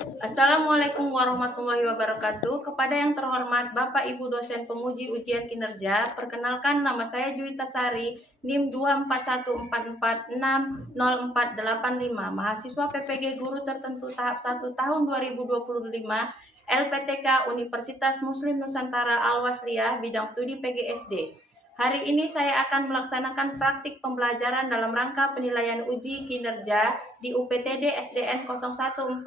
Assalamualaikum warahmatullahi wabarakatuh. Kepada yang terhormat Bapak Ibu dosen penguji ujian kinerja, perkenalkan nama saya Juwita Sari, NIM 24144600485, mahasiswa PPG Guru Tertentu tahap 1 tahun 2025, LPTK Universitas Muslim Nusantara Al-Wasliyah, bidang studi PGSD. Hari ini saya akan melaksanakan praktik pembelajaran dalam rangka penilaian uji kinerja di UPTD SDN 014644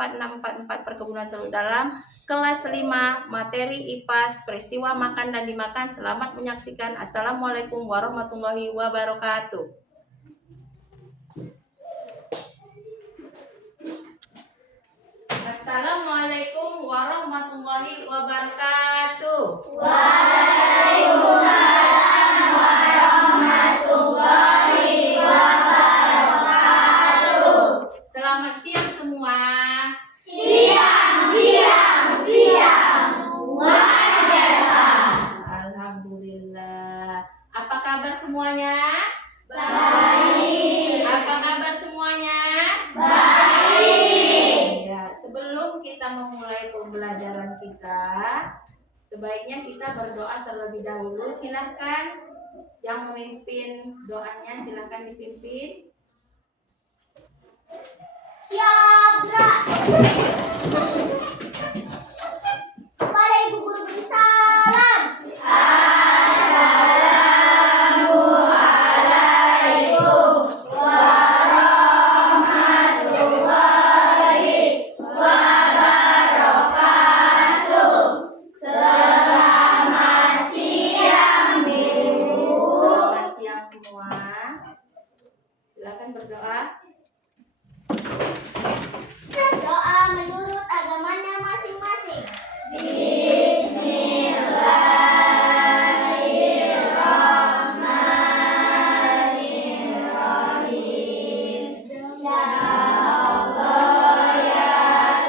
Perkebunan Teluk Dalam, kelas 5, materi IPAS, peristiwa makan dan dimakan. Selamat menyaksikan. Assalamualaikum warahmatullahi wabarakatuh. Assalamualaikum warahmatullahi wabarakatuh. Waalaikumsalam warahmatullahi wabarakatuh. Selamat siang semua. Siang. Luar biasa. Alhamdulillah. Apa kabar semuanya? Baik. Apa kabar semuanya? Baik. Ya, sebelum kita memulai pembelajaran kita, sebaiknya kita berdoa terlebih dahulu. Silakan yang memimpin doanya, silakan dipimpin. Syabra. Kepada Ibu Guru beri salam. Assalamualaikum warahmatullahi wabarakatuh. Selamat siang, Bu. Selamat siang semua. Silakan berdoa. Doa menurut agamanya masing-masing. Bismillahirrahmanirrahim. Ya Allah, ya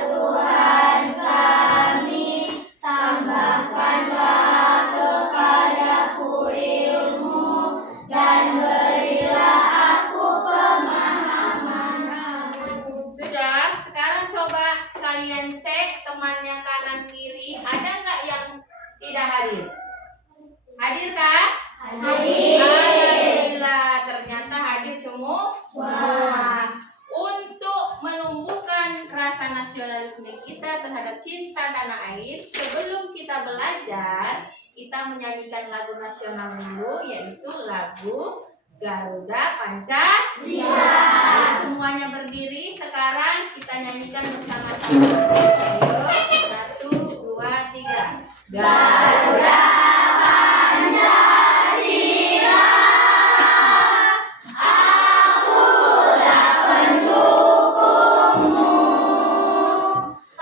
Tuhan kami, tambahkanlah kepadaku ilmu dan berilah aku pemahaman. Sudah, sekarang coba kalian cek temannya kanan kiri, ada nggak yang tidak hadir? Hadir kah? Hadir. Alhamdulillah, ternyata hadir semua. Untuk menumbuhkan rasa nasionalisme kita terhadap cinta tanah air, sebelum kita belajar, kita menyanyikan lagu nasional dulu, yaitu lagu Garuda Pancasila. Ayo semuanya berdiri, sekarang kita nyanyikan bersama-sama. Ayo, 1, 2, 3. Garuda Pancasila, akulah pendukungmu.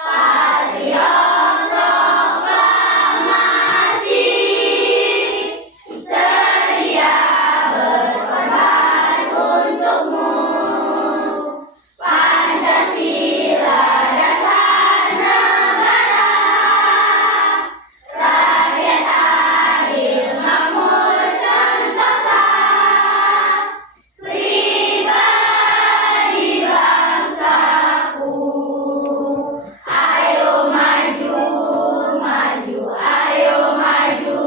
Patriot proklamasi, sedia berkorban untukmu. Pancasila dasar negara, rakyat adil makmur sentosa, pribadi bangsaku. Ayo maju, ayo maju,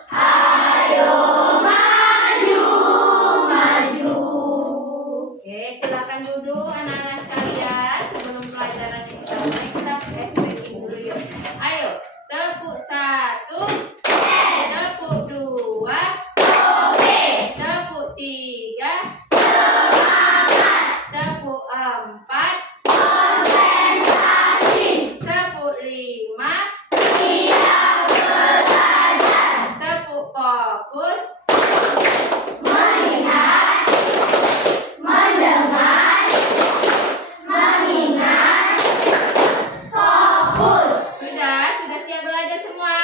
ayo maju. Oke, silakan duduk anak-anak sekalian. Sebelum pelajaran kita mulai, kita stretching dulu yuk. Ayo, tepuk 1, tepuk 2, tepuk 3, tepuk 4, Konsentrasi, tepuk 5, siap belajar, tepuk fokus, melihat, mendengar, mengingat, fokus. Sudah siap belajar semua?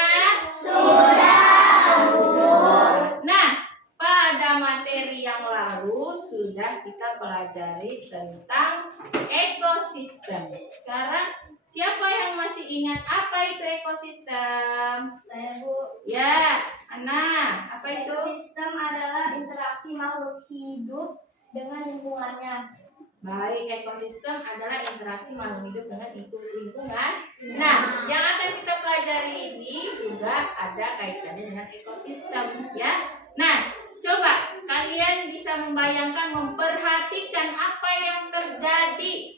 Sudah, Bu. Nah, pada materi yang lalu sudah kita pelajari tentang ekosistem. Sekarang siapa yang masih ingat apa itu ekosistem? Saya, Bu. Ya, Ana, apa itu? Ekosistem adalah interaksi makhluk hidup dengan lingkungannya. Baik, ekosistem adalah interaksi makhluk hidup dengan lingkungan. Nah, yang akan kita pelajari ini juga ada kaitannya dengan ekosistem, ya. Nah, coba kalian bisa membayangkan, memperhatikan apa yang terjadi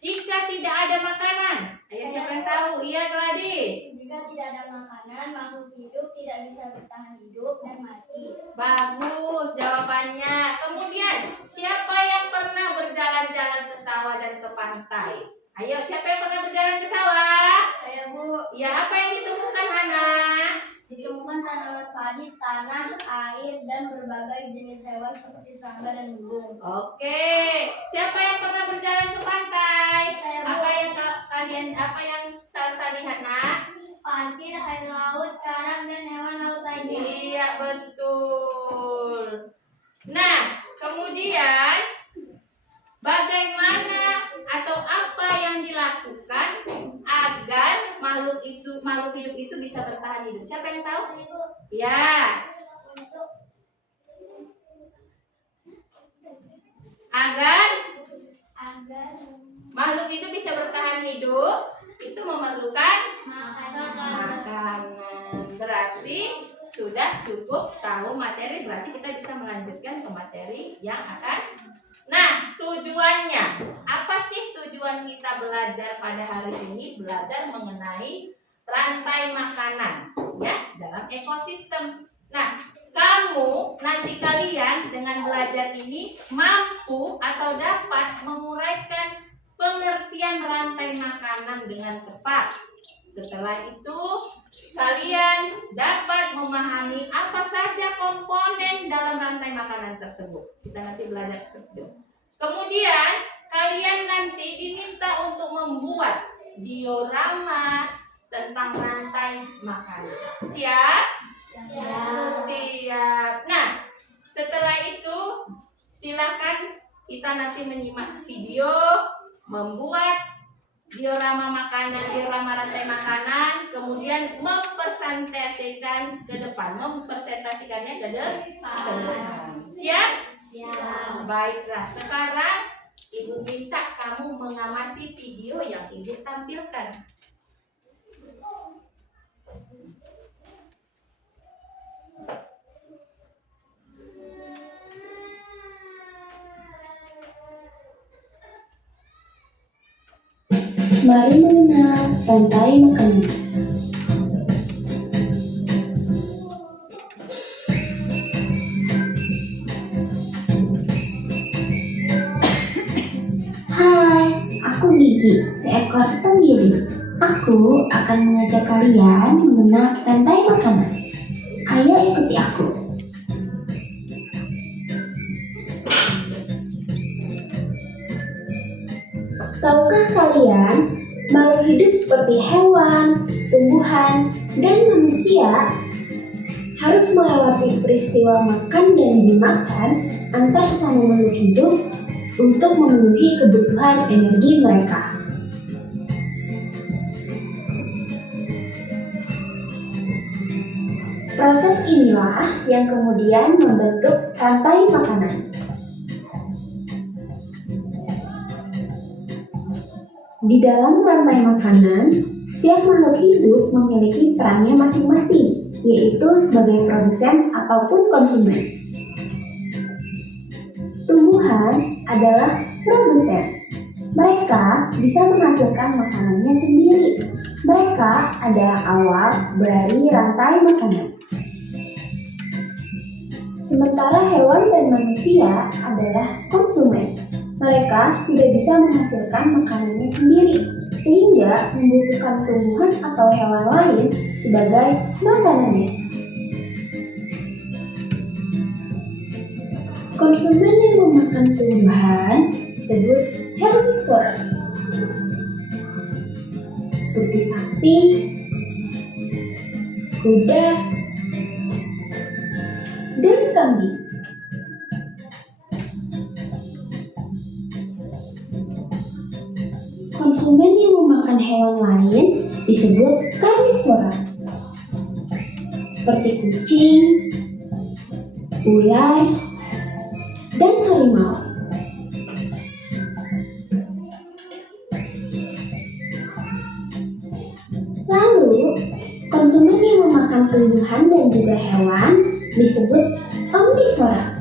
jika tidak ada makanan. Ayo, siapa yang tahu? Iya, Gladys. Jika tidak ada makanan, makhluk hidup tidak bisa bertahan hidup dan mati. Bagus jawabannya. Kemudian, siapa yang pernah berjalan-jalan ke sawah dan ke pantai? Ayo, siapa yang pernah berjalan ke sawah? Saya Bu, Ya, apa yang ditemukan, Hana? ditemukan tanaman padi, tanah, air, dan berbagai jenis hewan seperti serangga dan burung. Oke, siapa yang pernah berjalan ke pantai? Saya, Bu. Apa yang Salsa lihat, Nak? Pasir, air laut, karang, dan hewan laut lainnya. Iya, betul. Nah, kemudian bagaimana atau apa yang dilakukan agar makhluk hidup itu bisa bertahan hidup? Siapa yang tahu? Ibu, Ya, untuk agar agar makhluk itu bisa bertahan hidup itu memerlukan makanan. makanan. Berarti sudah cukup tahu materi, berarti kita bisa melanjutkan ke materi yang akan. Nah, tujuannya apa sih? Tujuan kita belajar pada hari ini belajar mengenai rantai makanan, ya, dalam ekosistem. Nah, kamu nanti kalian dengan belajar ini mampu atau dapat menguraikan pengertian rantai makanan dengan tepat. Setelah itu, kalian dapat memahami apa saja komponen dalam rantai makanan tersebut. Kita nanti belajar seperti itu. Kemudian, kalian nanti diminta untuk membuat diorama tentang rantai makanan. Siap? Siap. Nah, setelah itu silakan kita nanti menyimak video membuat diorama makanan, diorama rantai makanan, kemudian mempresentasikan ke depan, mempresentasikannya ke depan. Siap? Baiklah, sekarang Ibu minta kamu mengamati video yang Ibu tampilkan. Mari mengenal rantai makanan. Hai, aku Gigi, seekor tenggiri. Aku akan mengajak kalian mengenal rantai makanan. Ayo ikuti aku. Tahukah kalian, makhluk hidup seperti hewan, tumbuhan, dan manusia harus melewati peristiwa makan dan dimakan antar sesama makhluk hidup untuk memenuhi kebutuhan energi mereka. Proses inilah yang kemudian membentuk rantai makanan. Di dalam rantai makanan, setiap makhluk hidup memiliki perannya masing-masing, yaitu sebagai produsen ataupun konsumen. Tumbuhan adalah produsen. Mereka bisa menghasilkan makanannya sendiri. Mereka adalah awal dari rantai makanan. Sementara hewan dan manusia adalah konsumen. Mereka tidak bisa menghasilkan makanannya sendiri, sehingga membutuhkan tumbuhan atau hewan lain sebagai makanannya. Konsumen yang memakan tumbuhan disebut herbivora, seperti sapi, kuda, dan kambing. Konsumen yang memakan hewan lain disebut karnivora, seperti kucing, ular, dan harimau. konsumen yang memakan tumbuhan dan juga hewan disebut omnivora.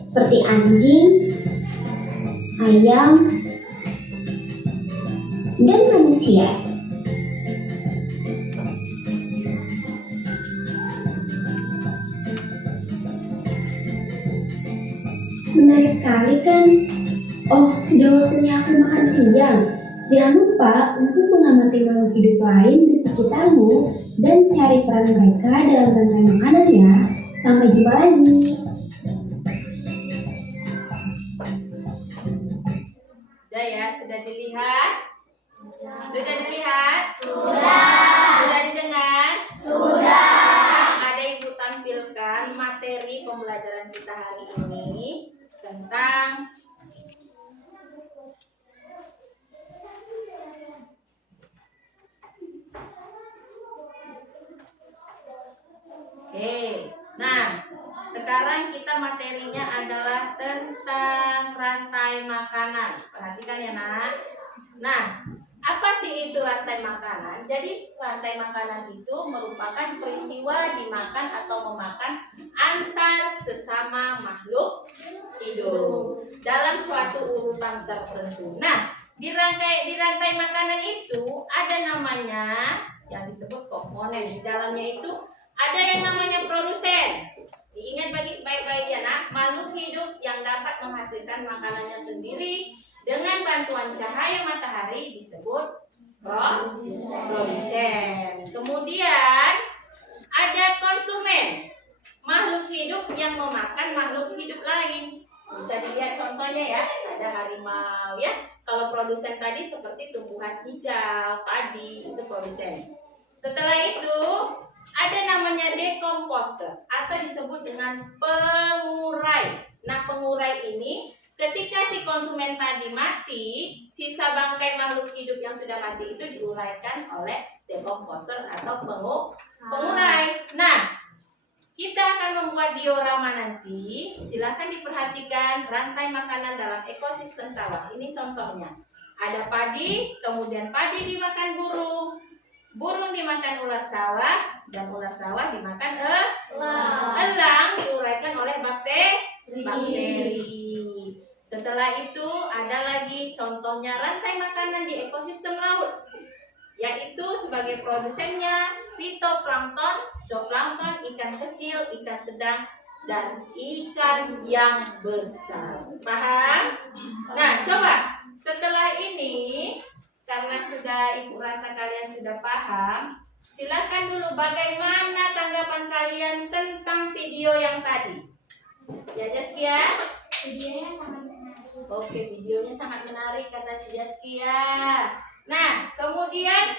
Seperti anjing, ayam, dan manusia. Menarik sekali kan? Oh, sudah waktunya aku makan siang. Jangan lupa untuk mengamati makhluk hidup lain di sekitarmu dan cari peran mereka dalam rantai makanan ya. Sampai jumpa lagi. Sudah ya, sudah dilihat? Sudah dilihat? Sudah didengar? Ada Ibu tampilkan materi pembelajaran kita hari ini tentang nah sekarang kita materinya adalah tentang rantai makanan. Perhatikan ya nak. Nah, apa sih itu rantai makanan? Jadi rantai makanan itu merupakan peristiwa dimakan atau memakan antar sesama makhluk hidup dalam suatu urutan tertentu. Nah, di rantai makanan itu ada namanya yang disebut komponen. Di dalamnya itu ada yang namanya produsen. Diingat baik-baik ya nak, makhluk hidup yang dapat menghasilkan makanannya sendiri dengan bantuan cahaya matahari disebut produsen. Kemudian ada konsumen, makhluk hidup yang memakan makhluk hidup lain. Bisa dilihat contohnya ya, ada harimau ya. Kalau produsen tadi seperti tumbuhan hijau, padi, itu produsen. Setelah itu ada namanya dekomposer atau disebut dengan pengurai. Nah, pengurai ini ketika si konsumen tadi mati, sisa bangkai makhluk hidup yang sudah mati itu diuraikan oleh dekomposer atau pengurai. Nah, kita akan membuat diorama nanti. Silakan diperhatikan rantai makanan dalam ekosistem sawah. Ini contohnya. Ada padi, kemudian padi dimakan burung. Burung dimakan ular sawah, dan ular sawah dimakan elang diuraikan oleh bakteri. Setelah itu ada lagi contohnya rantai makanan di ekosistem laut, yaitu sebagai produsennya fitoplankton, zooplankton, ikan kecil, ikan sedang, dan ikan yang besar. Paham? Nah, coba setelah ini, karena sudah Ibu rasa kalian sudah paham, silakan dulu bagaimana tanggapan kalian tentang video yang tadi. Ya Jaskia? Videonya sangat menarik. Oke, videonya sangat menarik kata si Jaskia. Nah, kemudian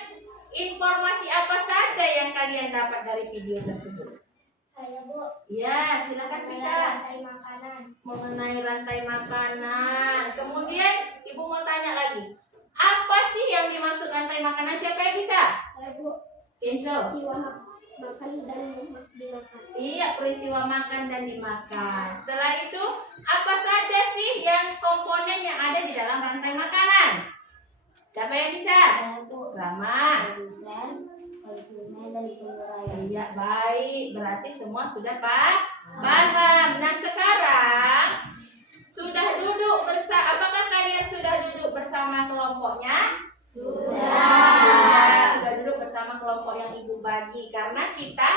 informasi apa saja yang kalian dapat dari video tersebut? Saya Bu, Ya, silakan Tika. rantai makanan. Mengenai rantai makanan. Kemudian Ibu mau tanya lagi. Apa sih yang dimaksud rantai makanan? Siapa yang bisa? Saya Bu, Kenzo. peristiwa makan dan dimakan. Iya, peristiwa makan dan dimakan. Setelah itu, apa saja sih yang komponen yang ada di dalam rantai makanan? Siapa yang bisa? Saya Bu, Rama. produsen, konsumen, dan pengurai. Iya, baik. Berarti semua sudah paham. Nah, sekarang sudah duduk bersama. Apakah kalian sudah duduk bersama kelompoknya? Sudah duduk bersama kelompok yang Ibu bagi, karena kita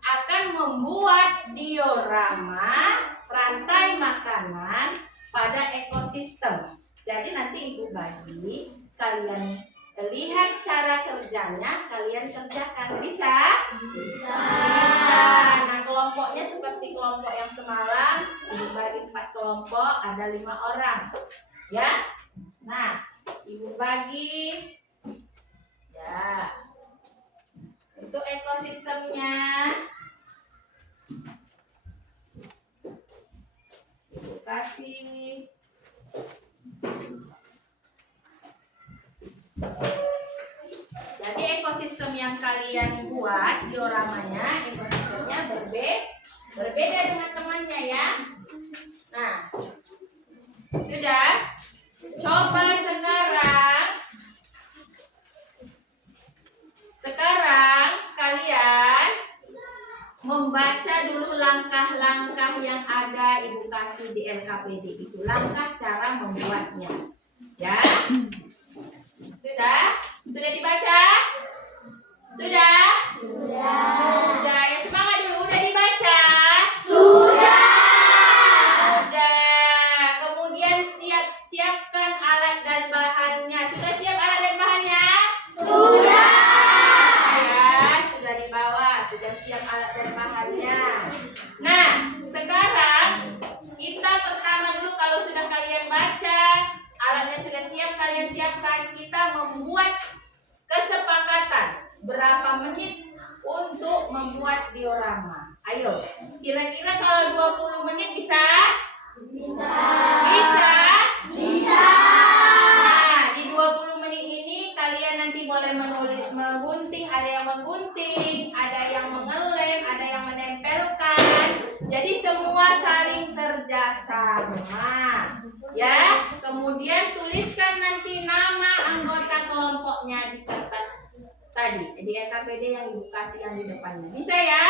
akan membuat diorama rantai makanan pada ekosistem. Jadi nanti Ibu bagi, kalian lihat cara kerjanya, kalian kerjakan. Bisa? Bisa. Nah, kelompoknya seperti kelompok yang semalam, Ibu bagi 4 kelompok, ada 5 orang. Ya. Nah, Ibu bagi. Ya. Untuk ekosistemnya, Ibu kasih. Jadi ekosistem yang kalian buat dioramanya, ekosistemnya berbeda dengan temannya ya. Nah, sudah. Coba sekarang LKPD itu. Langkah cara membuatnya. Ya. Sudah? Sudah dibaca? Sudah? Sudah. Ya semangat dulu. Udah dibaca? Sudah. Kemudian siapkan alat dan bahannya. Sudah siap alat dan bahannya? Sudah. Ya, sudah dibawa. Sudah siap alat dan bahannya. Nah, sekarang kita pertama dulu kalau sudah kalian baca, alatnya sudah siap, kalian siapkan. Kita membuat kesepakatan berapa menit untuk membuat diorama. Ayo, kira-kira kalau 20 menit bisa? Bisa. Bisa? Bisa. Nah, di 20 menit ini kalian nanti boleh menulis, menggunting, ada yang menggunting, ada yang mengelem, ada yang menempelkan. Jadi semua saling kerjasama. Ya, kemudian tuliskan nanti nama anggota kelompoknya di kertas tadi, di LKPD yang ibu kasih yang di depannya. Bisa ya?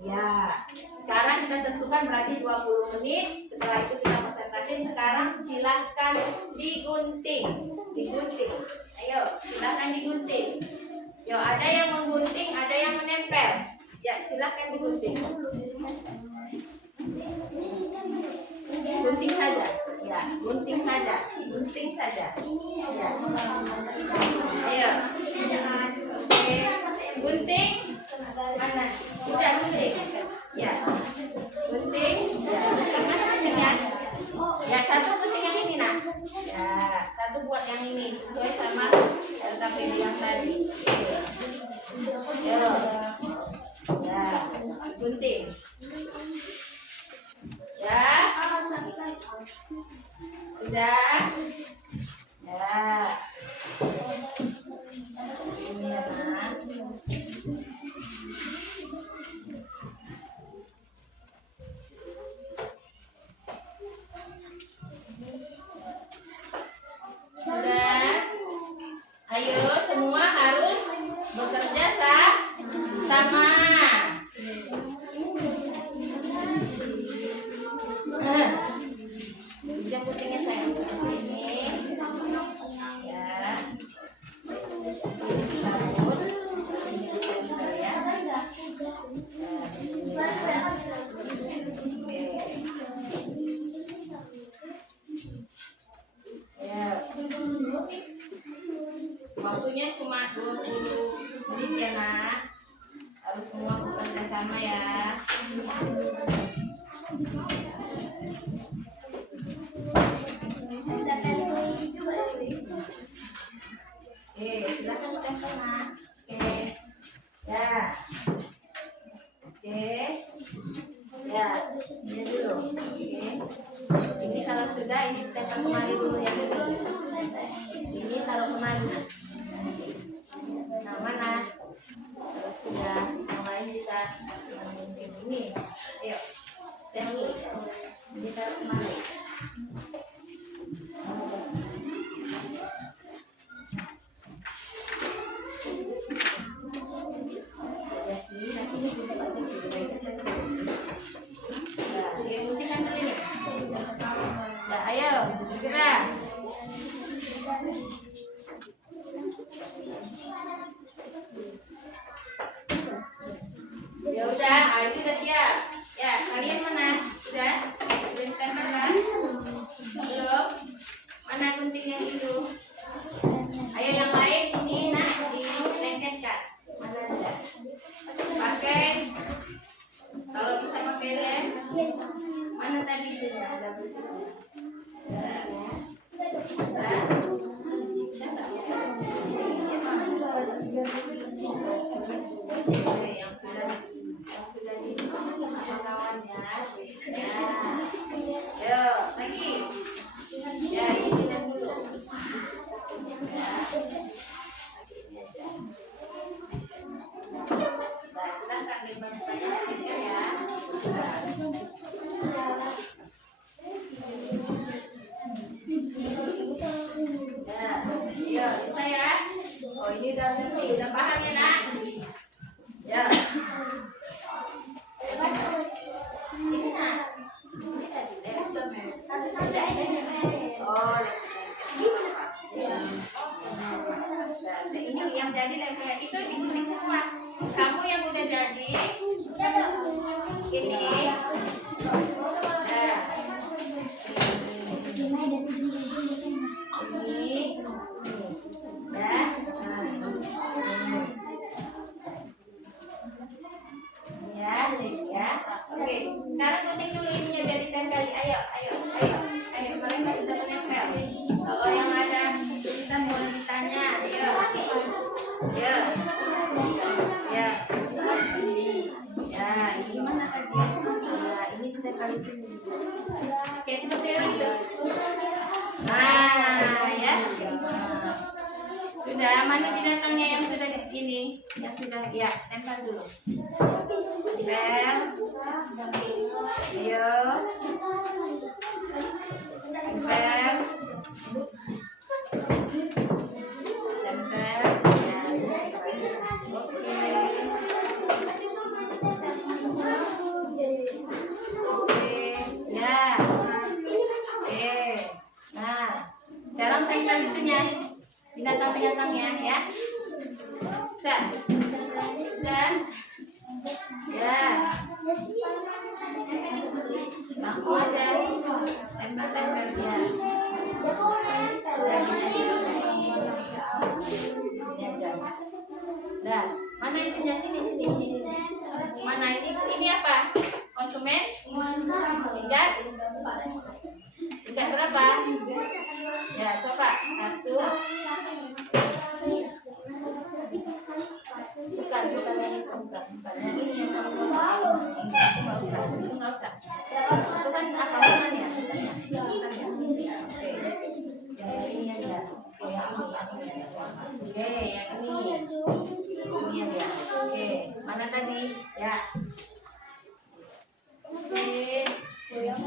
Ya. Sekarang kita tentukan berarti 20 menit. Setelah itu kita presentasi. Sekarang silahkan digunting. Digunting. Ayo, silahkan digunting. Yo, ada yang menggunting, ada yang menempel. Ya, silahkan digunting. Gunting saja. Ya, gunting saja. Gunting saja. Ya. Ayo. Oke. Gunting. Mana? Udah gunting. Ya. Gunting. Ya. Mana guntingnya? Ya, satu gunting yang ini, nak. Ya, satu buat yang ini sesuai sama LKPD yang tadi. Yo. Ya, gunting. Ya. Sudah. Ya. Ini ya, nak. Sudah. Ayo semua harus bekerja sama. Yang putihnya sayang seperti ini. Ya. Ini sabun. Ini ditempel ya. Ya. Waktunya cuma 20 menit ya, nak. Harus semua bekerja sama ya. Oke, silakan tempel, nak. Oke. Ya. Oke. Ya, ini dulu. Oke. Ini kalau sudah, ini tempel kemari dulu ya. Ini taruh kemari, nak. Nah, mana? Kalau sudah, yang lain bisa menggunting ini. Ayo, yang ini. Ini taruh kemari. Nah, ayo, segera. Ya udah, itu udah siap. Ya, kalian mana? Sudah? Sudah ditempel kan? Belum? Mana gunting yang itu? Ayo yang lain ini, nah, dilengketkan. Mana ada? Pakai. Kalau bisa pakai lem. Mana tadi itu? Ada bersihnya. Yang sudah di kawannya. Ya. Yo, lagi. Ya, isi dulu. Ya. Nah, silahkan banyak-banyak ya. Ya, bisa ya. Oh, ini udah ngerti, udah paham ya, nak? Ya. Ini, nak. Ini tadi, jadi lempel itu digunting semua. Kamu yang udah jadi ini. Oke, sekarang gunting dulu ininya biar ditempel. Ayo. Mereka sudah menempel. Kalau yang ada tulisan boleh ditanya. Ayo. Ya, ini mana tadi? Nah, ini ditempel di sini. Oke, seperti itu. Nah, ya. Sudah, mana binatangnya yang sudah di sini? Yang sudah, ya, tempel dulu. Tempel. Ayo. Tempel. Tempel. Oke. Ya. Oke. Nah, sekarang tempel itunya. Binatang-binatangnya ya. Set. Ya. Langsung aja. Tempel ya. Nah, mana itunya sini. Mana ini apa? Konsumen? Tingkat berapa? Ya, coba. 1. Bukan yang itu, bukan. Yang ini yang kamu mau. Itu nggak usah. Itu kan akalannya. Yang ini aja. Oke, yang ini. Ini aja. Oke, mana tadi? Ya. Oke. Yang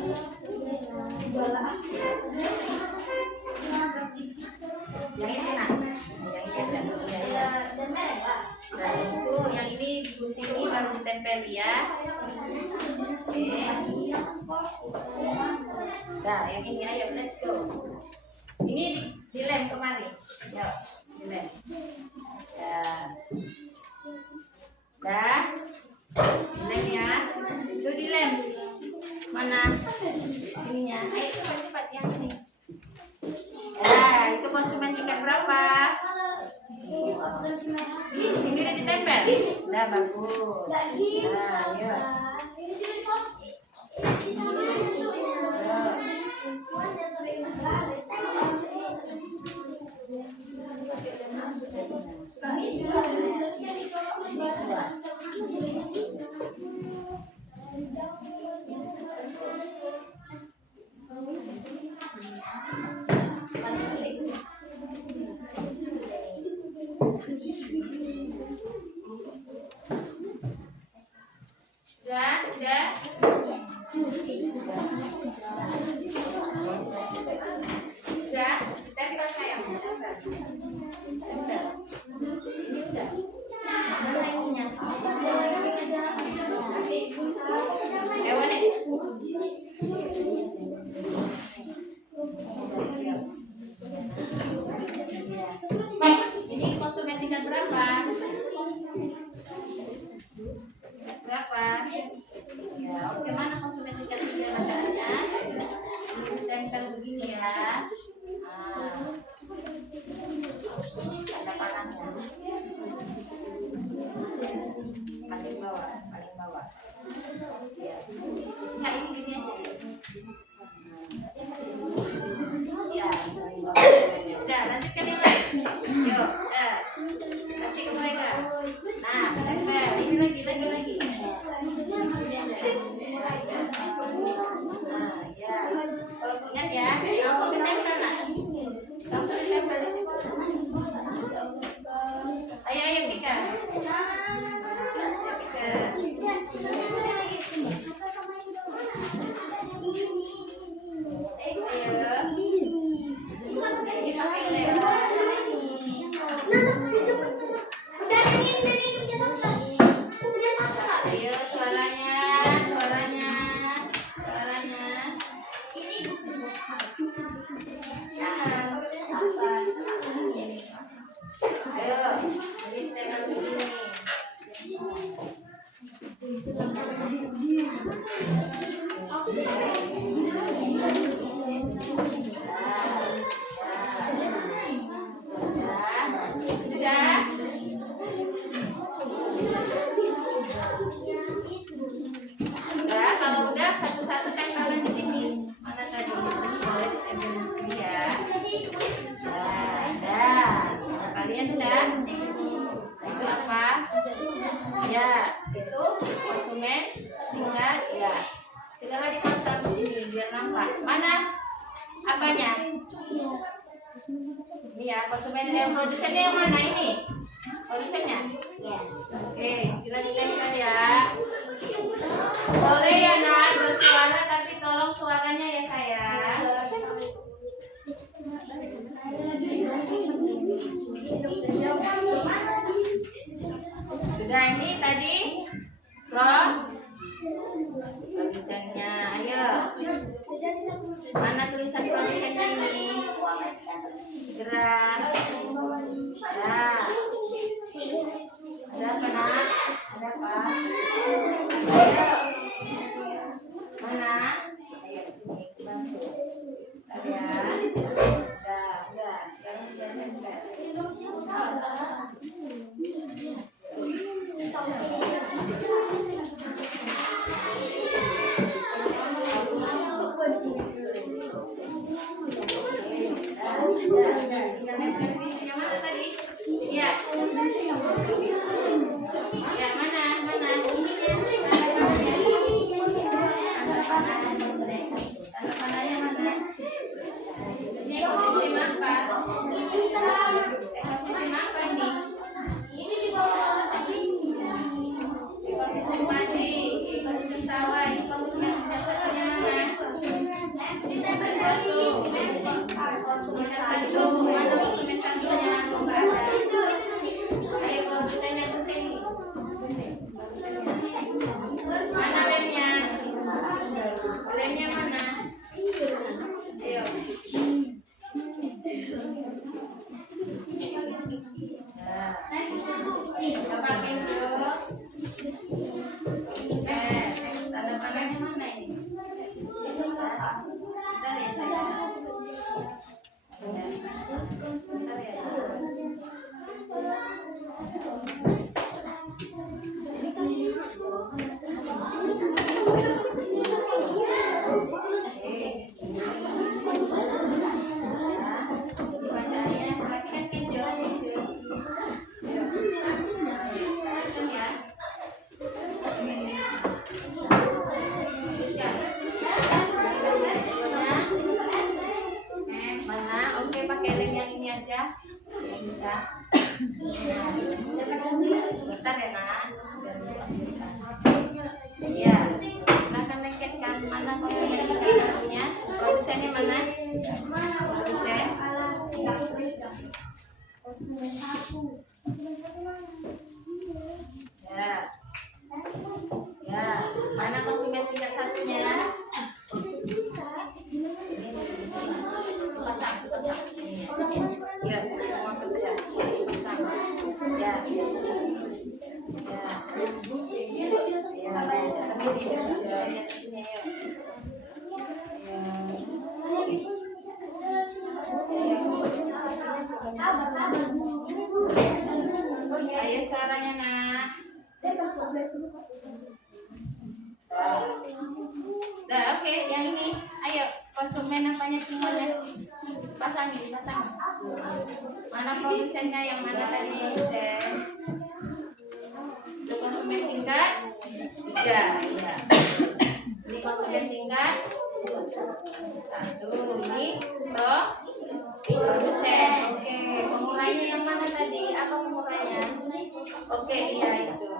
ini nah. Yang ini aja. Nah, itu yang ini gunting ini baru ditempel ya. Oke. Nah, yang ini ayo let's go. Ini dilem kemari. Yuk, dilem. Ya. Dah. Dilem ya. Itu dilem. Mana ininya? Ayo cepat yang sini. Ya, itu konsumen tingkat berapa? Ini udah ditempel. Nah, bagus. Nah, yuk. Udah. Udah, tempel sayang. Tempel. Ini udah. Mana ininya? Hewan ini. Ini konsumen tingkat berapa? Ya, oke, mana konsumen tingkat keadaannya? Ini ditempel begini ya. Ada panahnya. Paling bawah. Ya. Nah, ini gini. Ya, udah, lanjutkan yang lain. Yuk, kasih ke mereka. Nah, tempel. Ini lagi. Nah, ya. Kalau ingat ya, langsung ditempel lah. Langsung ditempel di situ. Ayo Pika. Ayo. Ini pakai lem. Iya, konsumen yang produsennya yang mana ini? Produsennya? Ya. Oke, segera ditempel ya. Boleh ya nak bersuara, tapi tolong suaranya ya sayang. Sudah ini tadi produsennya, ayo. Mana tulisan produsennya ini? Gerak. Ya. Ada apa nak? Ada apa? Ayo. Mana? Ayo sini bantu. Kalian. Udah. Jangan nempel. Yang mana tadi? Iya. Ya mana? Tanda panahnya mana? Ini ekosistem apa? Ekosistem apa ini? Ekosistem padi, ekosistem sawah, ini konsumen satunya mana? Satu, mana konsumen satunya? Ayo produsen yang penting nih. Mana lemnya? Lemnya mana? Ayo. Coba pintu. Tanda panahnya mana ini? Bentar ya sayang. Bentar ya. Mana? Oke, pakai lem yang ini aja. Yang bisa. Bentar ya nak. Ya, silakan lengketkan. Mana konsumen satunya? Produsennya mana? Produsen. Ya, mana konsumen tingkat satunya? Pasang. Ya, semua kerja. Pasang. Ya. Ayo suaranya nak. Dah, oke, yang ini. Ayo, konsumen apanya semuanya? Pasang. Mana produsennya yang mana tadi? Untuk konsumen tingkat 3, ya. Ini konsumen tingkat 1. Ini produsen. Oke, pemulainya yang mana tadi? Apa pemulainya? Oke, iya itu.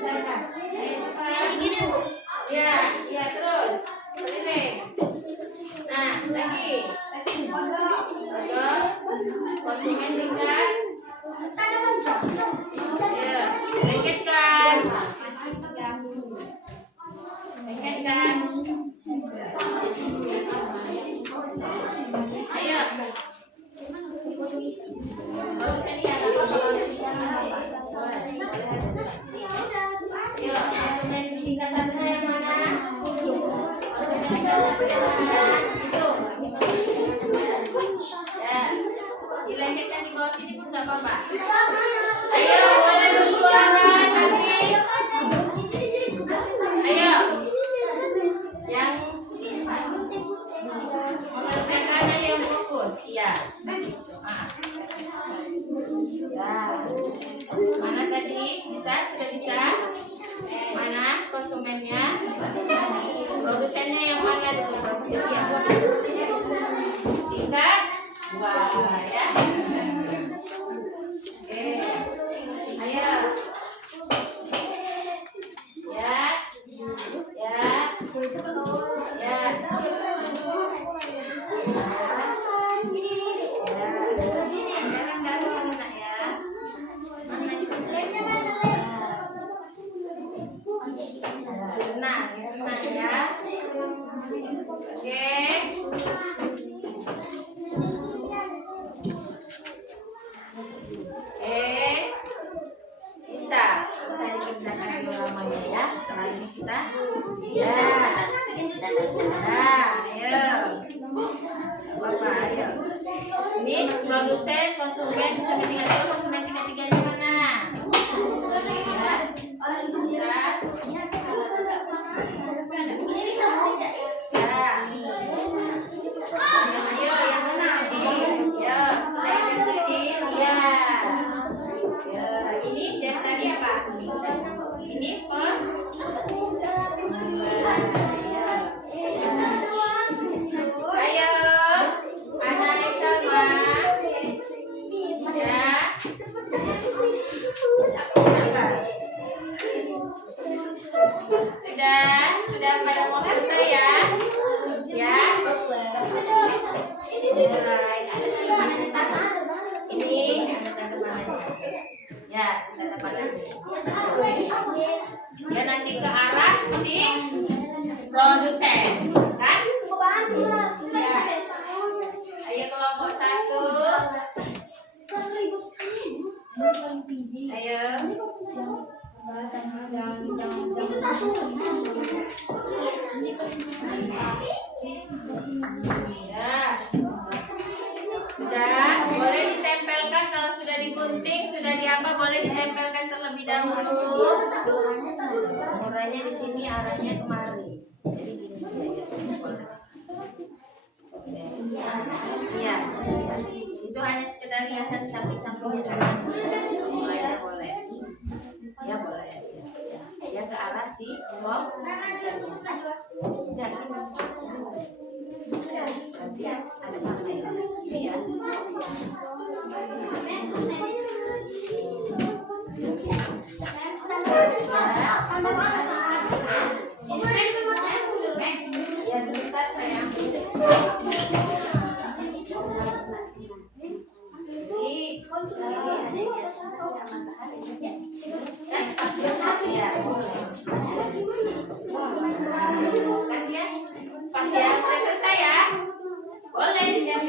Silakan. Ya, terus. Keliling. Nah, lagi. Konsumen tingkat. Ya, lengketkan. Ayo. Produsen ya, Ayo, konsumen tingkat satunya yang mana? Konsumen tingkat satunya mana? Situ. Ya, dilengketkan di bawah sini pun nggak apa-apa. Ayo, boleh bersuara nanti. Ayo. Yang mengerjakannya yang fokus. Iya. Mana tadi? Sudah bisa? Mana konsumennya? Produsennya yang mana dulu? Produsen yang tingkat Dua ya. Oke. Ayo. Ya. Ya. Ya. Bisa dikerjakan dulu lamanya ya. Setelah ini kita ya. Nah, ayo. Bapak, ayo. Ini produsen, konsumen, konsumen 32, konsumen 33-nya mana? Ya. Ayo, yang mana adik? Ya, sudah yang kecil, ya. Ya, ini dari tadi apa? Ini Ayo, Ana Salma. Ya. Sudah pada mau selesai ya? Ya. Mulai. Ada tanda panahnya. Ini ada tanda panahnya. Ya, tanda panahnya. Ya, nanti ke arah si produsen, kan? Ya. Ayo kelompok 1. Ayo. Ya. Sudah, boleh ditempelkan kalau sudah digunting, sudah diapa, boleh ditempelkan terlebih dahulu. Murahnya di sini, arahnya kemari. Jadi gini. Iya. Itu hanya sekedar hiasan di samping-sampingnya kan. Mulainya boleh. Ya boleh. Ya ke arah si bom. Nanti ada warnanya. Ini ya. Ya sebentar sayang. Pas ya, sudah selesai ya. Boleh ditempel.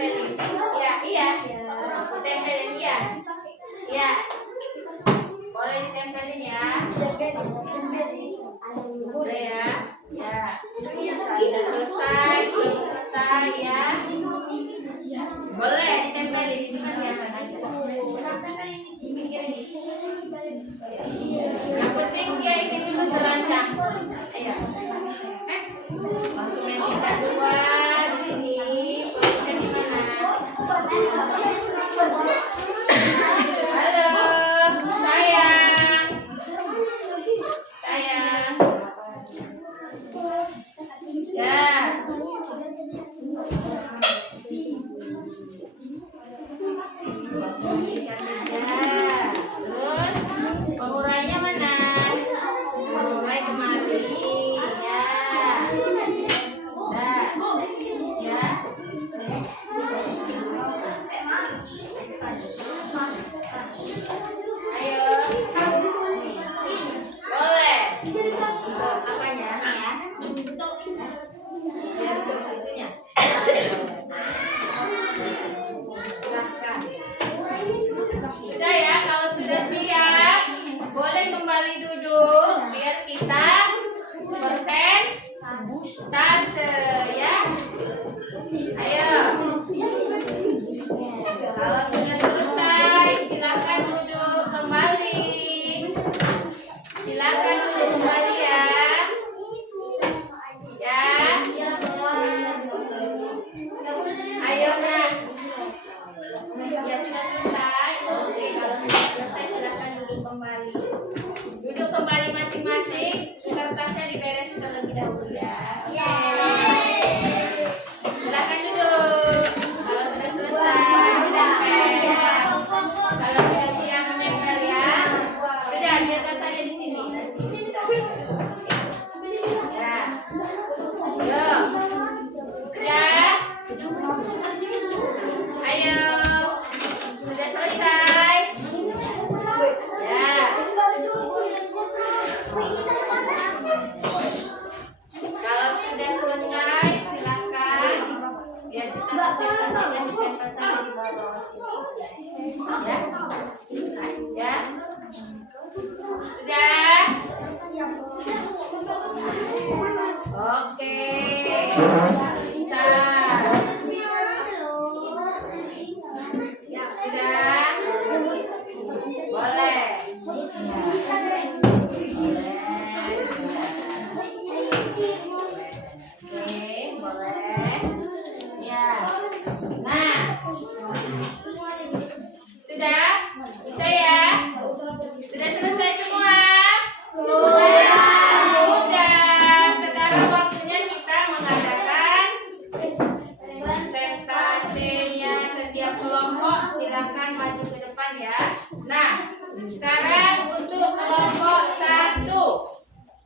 Sekarang untuk kelompok 1.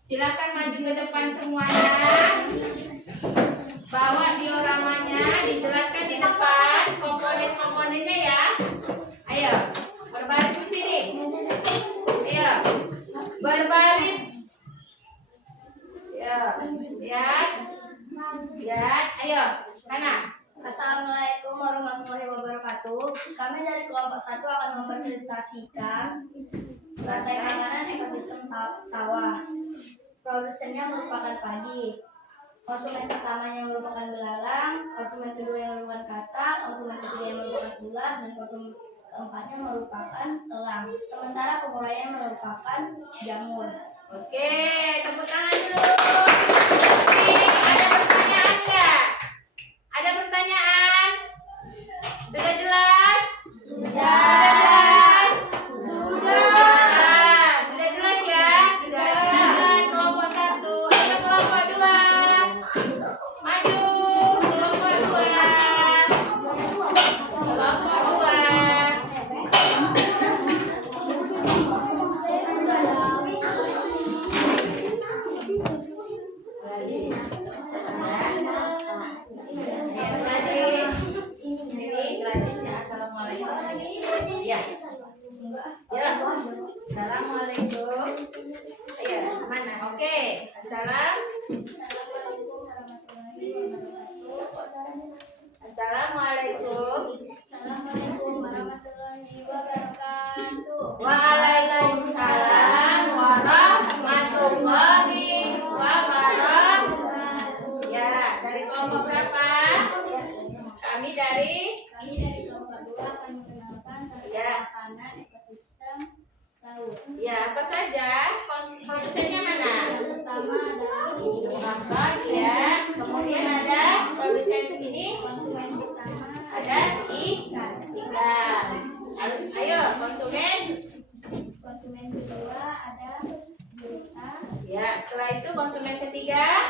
Silakan maju ke depan semuanya. Bawa dioramanya, dijelaskan di depan komponen-komponennya ya. Ayo, berbaris di sini. Ayo, berbaris. Ya, lihat. Lihat, ayo, kanan. Assalamualaikum warahmatullahi wabarakatuh. Kami dari kelompok 1 akan mempresentasikan rantai makanan ekosistem sawah. Produsennya merupakan padi. Konsumen pertamanya merupakan belalang, konsumen kedua yang merupakan katak, konsumen ketiga yang merupakan ular, dan konsumen keempatnya merupakan elang. Sementara penguraian merupakan jamur. Oke, tepuk tangan dulu. Ada pertanyaan nggak? Ada pertanyaan? Sudah jelas? Sudah jelas? Sudah jelas ya? Sudah. Silakan kelompok 1. Ayo kelompok 2. Maju. Kelompok 2. Kelompok 2. Sini gratisnya. Assalamualaikum. Ya. Ya. Assalamualaikum. Ayo, mana? Oke. Assalamualaikum. Assalamualaikum warahmatullahi wabarakatuh. Waalaikumsalam warahmatullahi wabarakatuh. Ya, dari kelompok berapa? Kami dari kelompok 2 akan mengenalkan rantai Ya. makanan ekosistem laut. Ya, apa saja? Produsennya mana? Yang pertama adalah Apa ya? Kemudian ada produsen ini, konsumen pertama ada ikan. Ayo, konsumen. konsumen kedua ada gurita, Ya, setelah itu konsumen ketiga.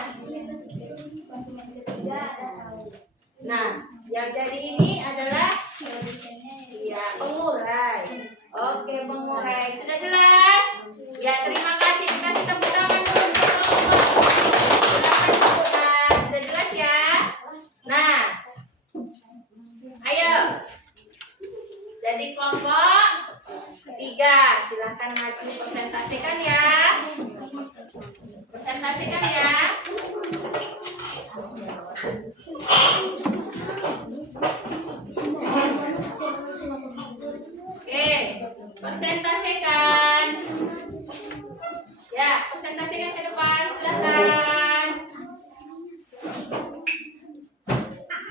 konsumen ketiga ada tahu. Nah, yang jadi ini adalah Produsennya ya pengurai. Oke, pengurai. Sudah jelas? Ya, terima kasih. Dikasih tepuk tangan dulu. Silakan tepuk tangan. Sudah jelas ya? Nah, ayo. Jadi kelompok 3. Silakan maju presentasikan ya. Presentasikan ya. Oke, presentasikan. Ya, presentasikan ke depan, silakan.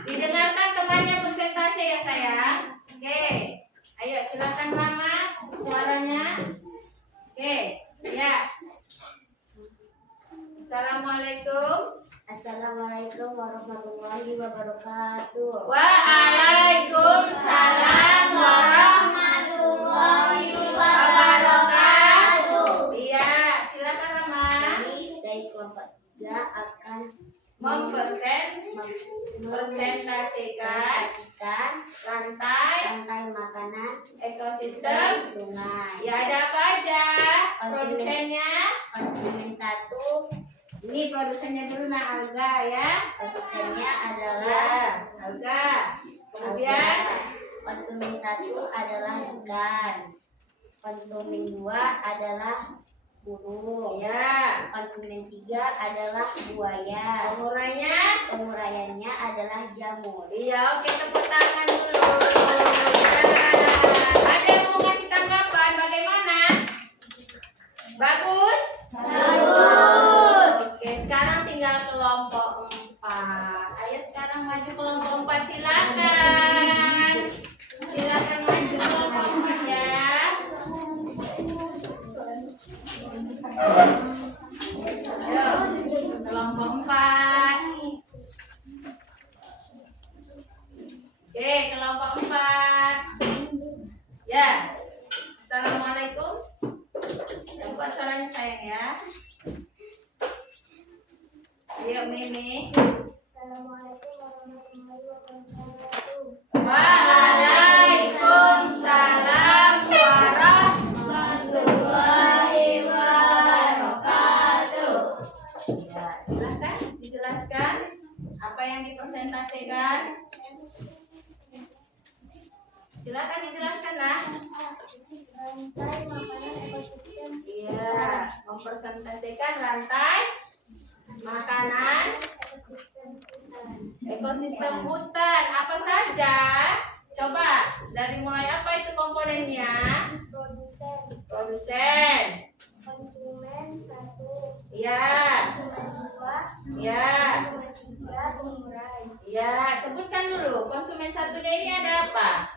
Didengarkan temannya presentasi ya sayang. Oke, ayo silakan Mama suaranya. Oke, ya. Assalamualaikum. Assalamualaikum warahmatullahi wabarakatuh. Waalaikumsalam warahmatullahi wabarakatuh. Iya, silakan Mama. Kami dari kelompok 3 akan mempresentasikan rantai rantai makanan ekosistem. sungai. Ya, ada apa aja? Produsennya. Konsumen 1, Ini produsennya dulu nah Alga ya. produsennya adalah Ya, Alga. Kemudian konsumen 1 adalah ikan. Konsumen 2 adalah burung. ya, Konsumen 3 adalah buaya. pengurainya. Penguraiannya adalah jamur. Iya, oke, tepuk tangan dulu. Ya. Ada yang mau ngasih tanggapan bagaimana? Bagus? Oke, sekarang tinggal kelompok 4. Ayo sekarang maju kelompok 4, silakan. Silakan maju kelompok 4 ya. Ayo, kelompok 4. Oke, kelompok Silakan dijelaskan, Nak. Rantai makanan ekosistem Iya, mempresentasikan rantai makanan ekosistem hutan. Apa saja? Coba dari mulai apa itu komponennya? Produsen. konsumen 1, Iya. konsumen 2, Iya. konsumen 3, pengurai. Iya, sebutkan dulu. Konsumen satunya ini ada apa?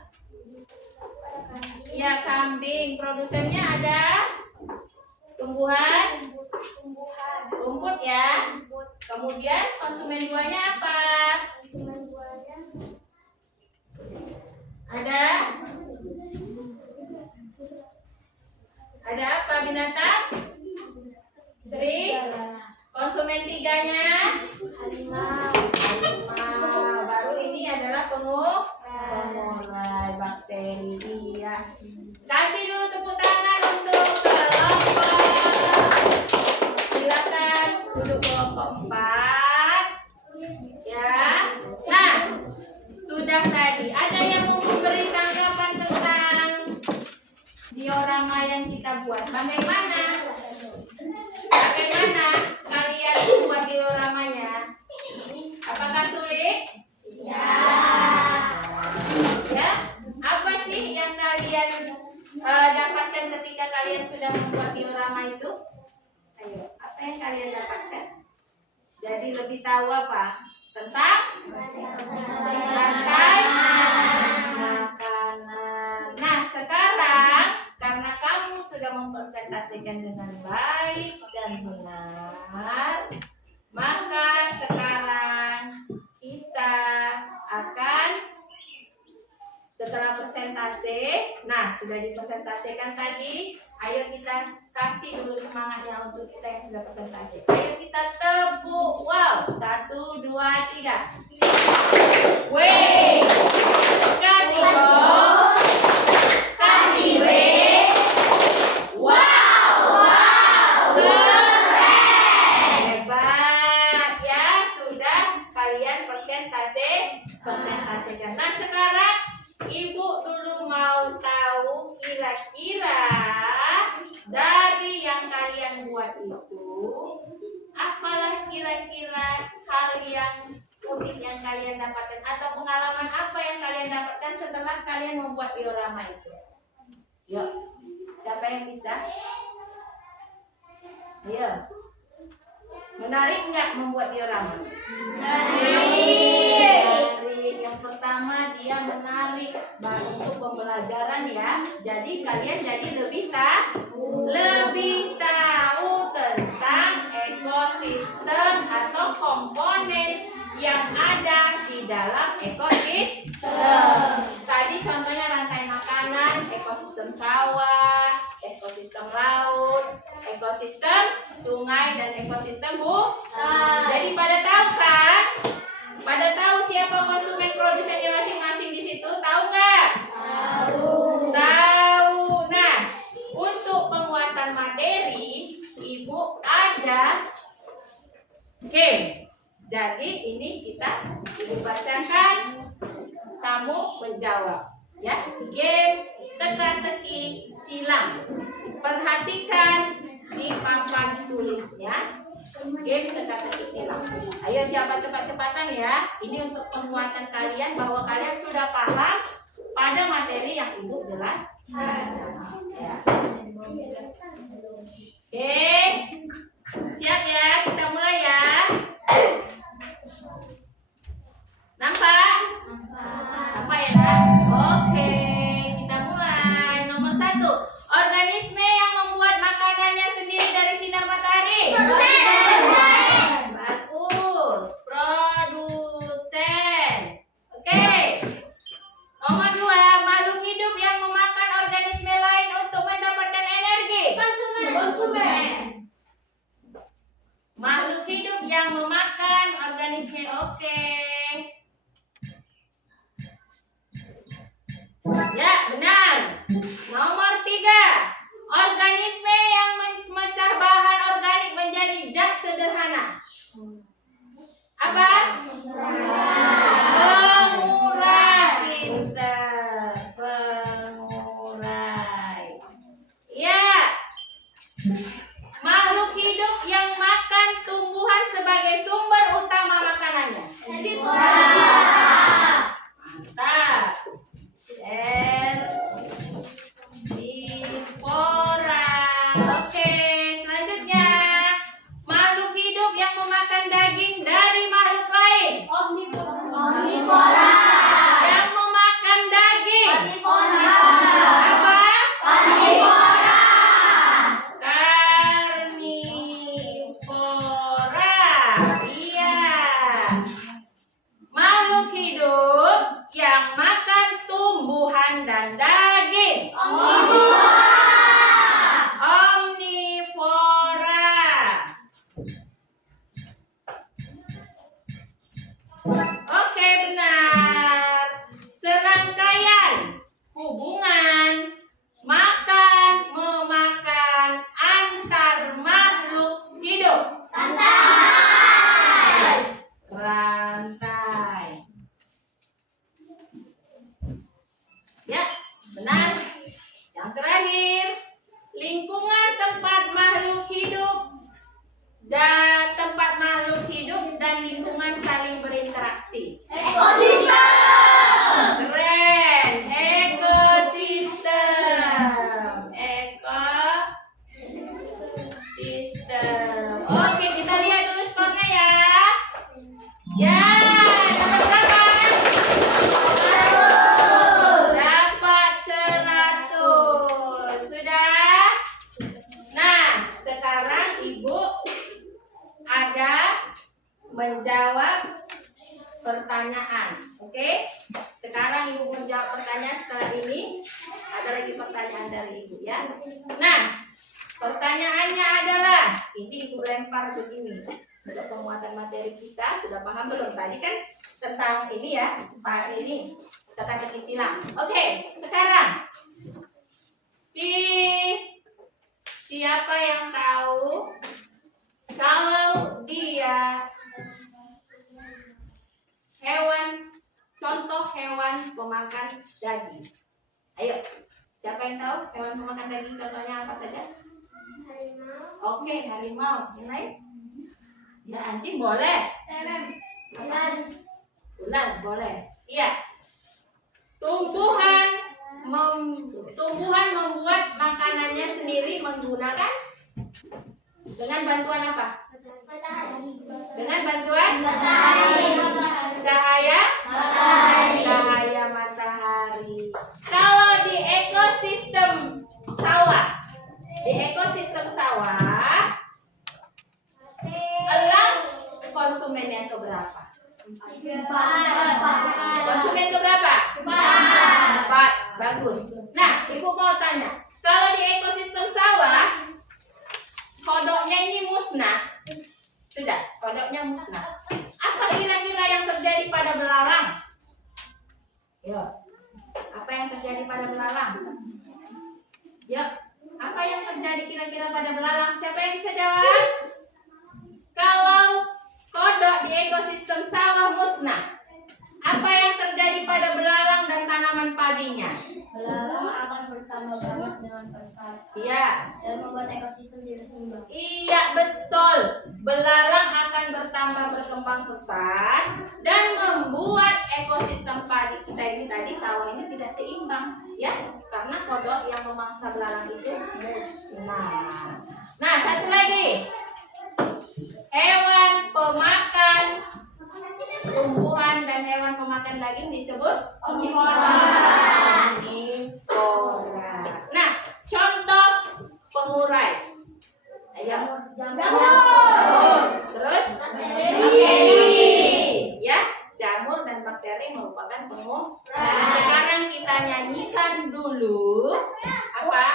Iya, kambing. Produsennya ada tumbuhan, Tumbuhan, rumput ya. Kemudian konsumen duanya apa? konsumen 2-nya Ada apa binatang? Konsumen tiganya? harimau, Baru ini adalah pengurai bakteri. Iya. Kasih dulu tepuk tangan untuk kelompok. Silakan duduk kelompok 4. Ya. Nah, sudah tadi ada yang mau memberi tanggapan tentang diorama yang kita buat. Bagaimana kalian membuat dioramanya? Apakah sulit? Ya. Apa sih yang kalian dapatkan ketika kalian sudah membuat diorama itu? Ayo, apa yang kalian dapatkan? Jadi lebih tahu apa? Tentang rantai makanan. Nah, sekarang karena kamu sudah mempresentasikan dengan baik dan benar, maka sekarang kita akan setelah presentasi, nah sudah dipresentasikan tadi, ayo kita kasih dulu semangatnya untuk kita yang sudah presentasi. Ayo kita tepuk, wow, 1, 2, 3. Weh, kasih dong, kasih weh, wow, keren, hebat ya, sudah kalian presentasikan. Nah sekarang Ibu dulu mau tahu kira-kira dari yang kalian buat itu, apalah kira-kira hal yang unik yang kalian dapatkan atau pengalaman apa yang kalian dapatkan setelah kalian membuat diorama itu? Yuk, siapa yang bisa? Ayo. Menarik nggak membuat diorama? Menarik. Yang pertama dia menarik untuk pembelajaran ya. Jadi kalian jadi lebih tahu tentang ekosistem atau komponen yang ada di dalam ekosistem. Tadi contohnya rantai makanan, ekosistem sawah, ekosistem laut, ekosistem sungai dan ekosistem hutan. Jadi pada tahu kan? Pada tahu siapa konsumen produsennya masing-masing di situ? Tahu nggak? Tahu. Nah, untuk penguatan materi, Ibu ada game. Jadi ini kita bacakan, kamu menjawab. Ya, game teka-teki silang. Perhatikan di papan tulisnya. Game teka-teki silang. Ayo siapa cepat-cepatan ya. Ini untuk penguatan kalian bahwa kalian sudah paham pada materi yang Ibu jelas. Ya. Oke. Siap ya, kita mulai ya. Nampak? Nampak ya, Nak? Oke, kita mulai. Nomor 1. Organisme yang membuat makanannya sendiri dari sinar matahari. Bagus, produsen. Oke. Nomor 2, makhluk hidup yang memakan organisme lain untuk mendapatkan energi. konsumen, Makhluk hidup yang memakan organisme, oke. Ya, benar. Nomor 3, organisme yang memecah bahan organik menjadi zat sederhana. Apa? Pengurang. Pintar. tumbuhan dan daging. Omnivora. Oke, benar. Serangkaian hubungan makan memakan antar makhluk hidup. Rantai. Ya, benar. Yang terakhir, lingkungan tempat makhluk hidup dan lingkungan saling berinteraksi. Ekosistem. Keren. Ekosistem. Oke, kita lihat dulu skornya ya. Ya, dapat berapa? Dapat 100. Sudah? Nah, sekarang Ibu ada menjawab pertanyaan. Oke? Sekarang Ibu menjawab pertanyaan. Setelah ini ada lagi pertanyaan dari Ibu ya. Nah, pertanyaannya adalah, ini Ibu lempar begini. Untuk penguatan materi kita sudah paham belum? Tadi kan tentang ini ya, Pak ini teka-teki silang. Oke, sekarang siapa yang tahu kalau dia contoh hewan pemakan daging? Ayo, siapa yang tahu hewan pemakan daging contohnya apa saja? Oke, harimau. Yang lain? Ya, anjing boleh. Ular boleh. Iya. Tumbuhan membuat makanannya sendiri menggunakan dengan bantuan apa? Dengan bantuan cahaya matahari. Kalau di ekosistem sawah, elang konsumen yang keberapa? Konsumen keberapa? 4. Bagus. Nah, Ibu mau tanya, kalau di ekosistem sawah kodoknya ini musnah. Sudah, kodoknya musnah. Apa kira-kira yang terjadi pada belalang? Yo. Apa yang terjadi pada belalang? Yo. Apa yang terjadi kira-kira pada belalang? Siapa yang bisa jawab? Kalau kodok di ekosistem sawah musnah, apa yang terjadi pada belalang dan tanaman padinya? Belalang akan bertambah banyak dengan pesat. Iya. Dan membuat ekosistem tidak seimbang. Iya, betul. Belalang akan berkembang pesat dan membuat ekosistem padi kita ini tadi sawah ini tidak seimbang, ya, karena kodok yang memangsa belalang itu musnah. Nah, satu lagi. Hewan pemakan tumbuhan dan hewan pemakan daging disebut Omnivora. Nah, contoh pengurai. Ayo. Jamur. Terus Bakteri. ya, jamur dan bakteri merupakan pengurai. Sekarang kita nyanyikan dulu apa?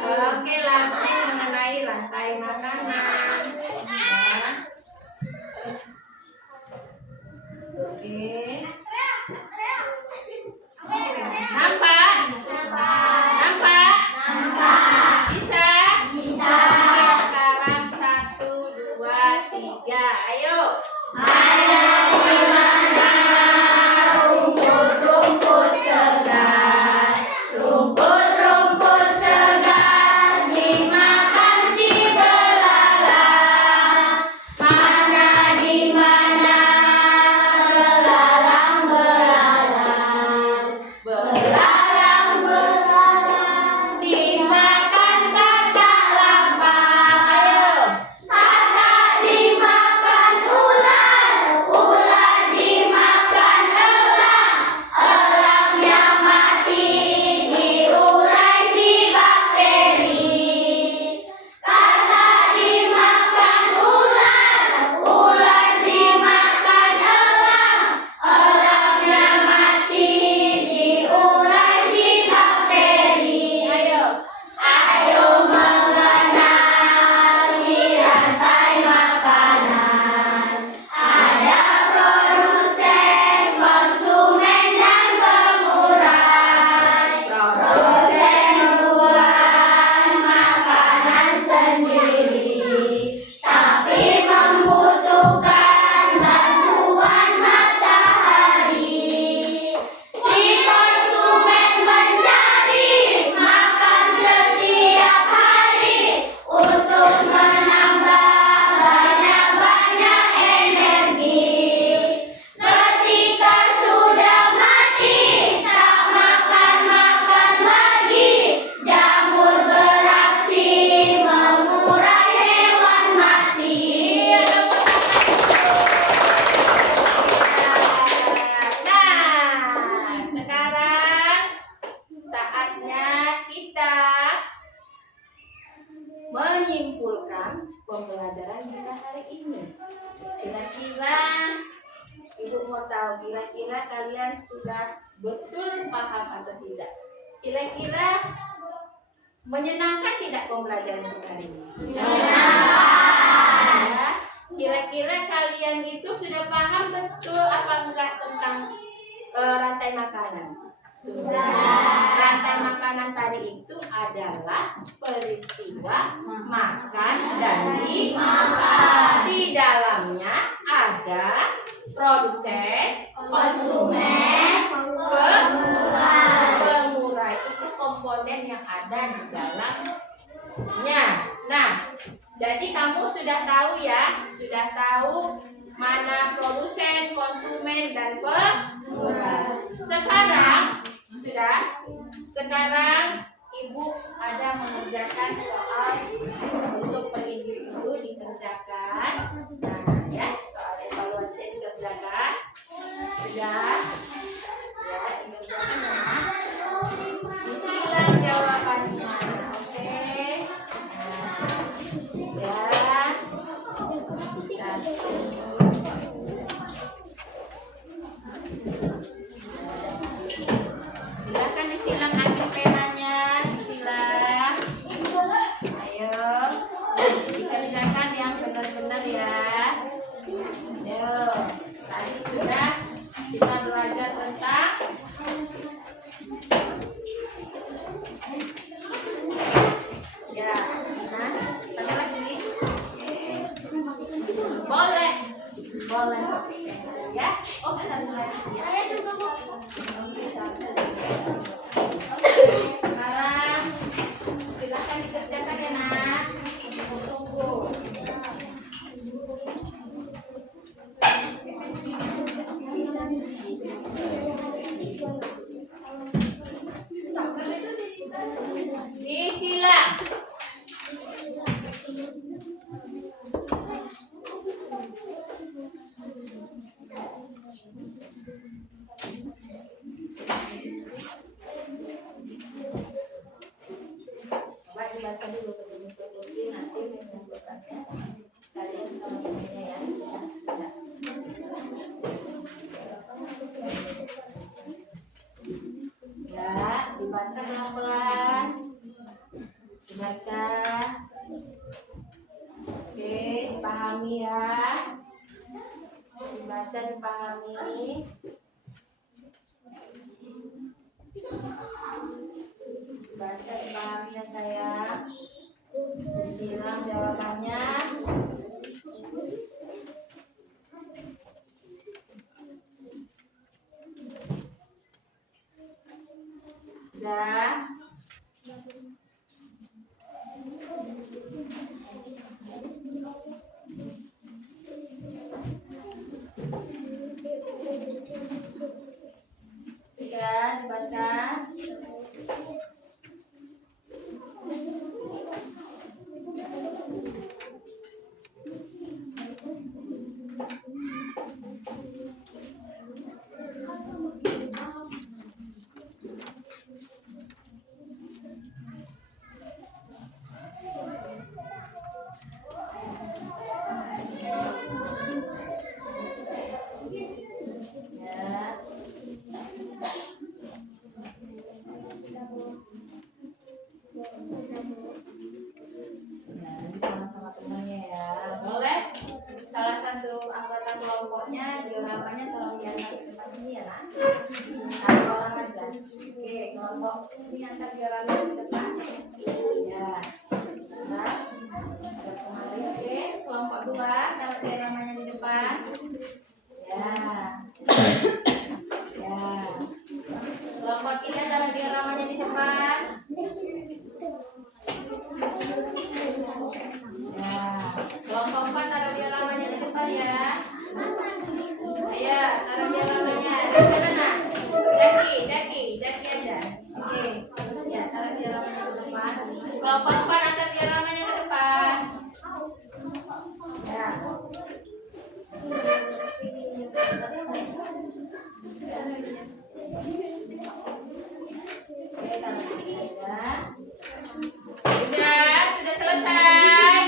Oke, lagu mengenai rantai makanan. Ya. Oke. Nampak? Bisa? Oke, sekarang 1, 2, 3. Ayo. Rumput segar, kalian sudah betul paham atau tidak? Kira-kira menyenangkan tidak pembelajaran kita hari ini? Ya. Kira-kira kalian itu sudah paham betul apa enggak tentang rantai makanan? Sudah. Rantai makanan tadi itu adalah peristiwa makan dan dimakan. Di dalamnya ada produsen, konsumen, pemurah. Itu komponen yang ada di dalamnya. Nah, jadi kamu sudah tahu ya, sudah tahu mana produsen, konsumen, dan pemurah. Sekarang Ibu ada mengerjakan soal untuk per individu dikerjakan. Nah, ya, soal evaluasi dikerjakan. Sudah, ya, dikerjakan ya. Disilang jawabannya, oke? Nah, ya, silakan disilang, ambil penanya, silang. Ayo, dikerjakan yang benar-benar ya. Ayo, tadi sudah kita belajar tentang ya. Nah, ada lagi nih. Boleh ya. Oh, satu lagi ya. Oke, sekarang silakan dikerjakan ya nak. Tunggu. Disilang. Coba dibaca dulu betul-betul nanti menentukannya kalian sama temennya ya. Ya, dibaca pelan-pelan. Dibaca. Oke, dipahami ya. Dibaca, dipahami. Baca dipahami ya sayang. Disilang jawabannya. Sudah. Sudah dibaca. Anggota kelompoknya dioramanya tolong diantar ke depan sini ya nak. Satu orang aja. Oke, kelompok ini antar dioramanya ke depan. Ya. Nah, ada kembali. Oke, kelompok 2 taruh dioramanya di depan. Ya. Ya. Kelompok 3 taruh dioramanya di depan. Ya. Kelompok 4 taruh dioramanya di depan ya. Iya, taruh dioramanya di sana nak. Jaki aja. Oke. Ya, taruh dioramanya di depan. Kelompok 4 antar dioramanya ke depan. Ya. Oke, taruh sini aja. Sudah selesai.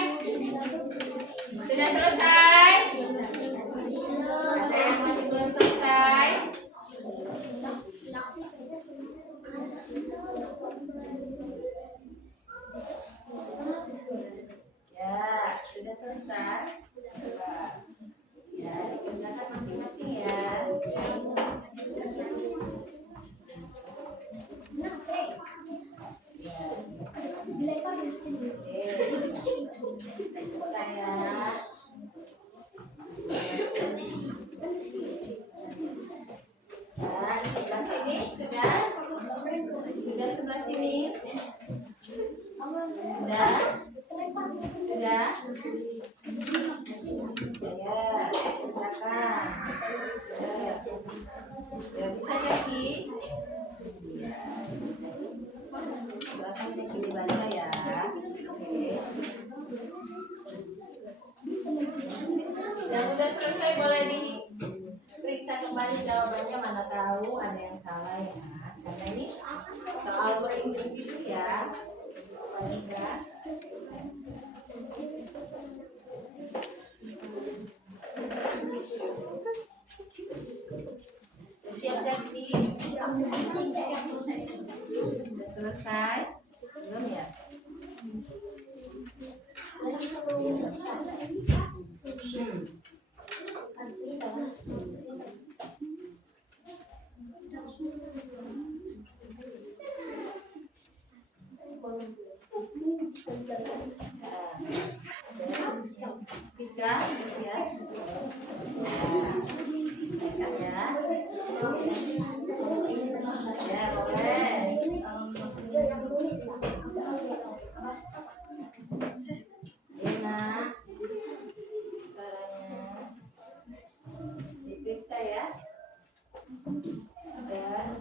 Sudah selesai. Ada yang masih belum selesai? Iya. Silakan dibaca ya. Oke. Yang udah selesai boleh diperiksa kembali jawabannya, mana tahu ada yang salah ya. Karena ini soal berindividu ya. Baca. Siap jadi? Sudah selesai? Belum ya? Tiga, siap. Ya. Ya, boleh. Lina, caranya diperiksa ya. Ya.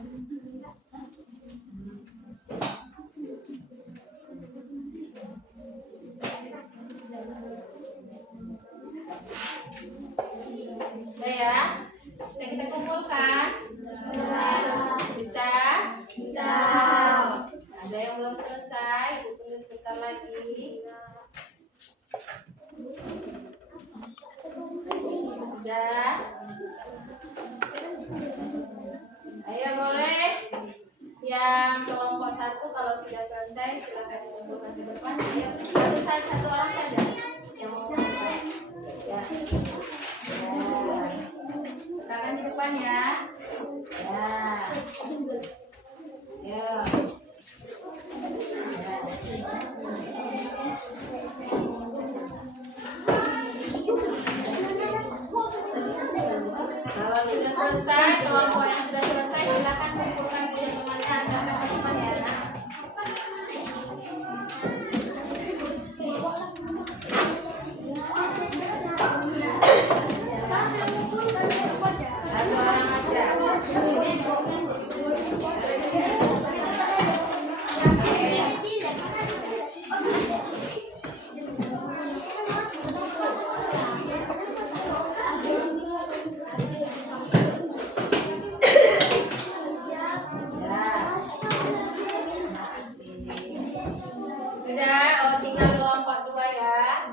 Udah ya? Bisa kita kumpulkan? Bisa? Bisa. Ada yang belum selesai? Tunggu sebentar lagi. Sudah? Ayo boleh. Yang kelompok 1 kalau sudah selesai silakan dikumpulkan ke depan. Ayo, satu orang saja yang mau kumpulkan. Ya. Tangan di depan ya. Ya. Ya. Kalau sudah selesai, kelompok yang sudah selesai silakan kumpulkan diri temannya antara teman ya. Satu orang aja. Sudah, oh tinggal kelompok 2 ya.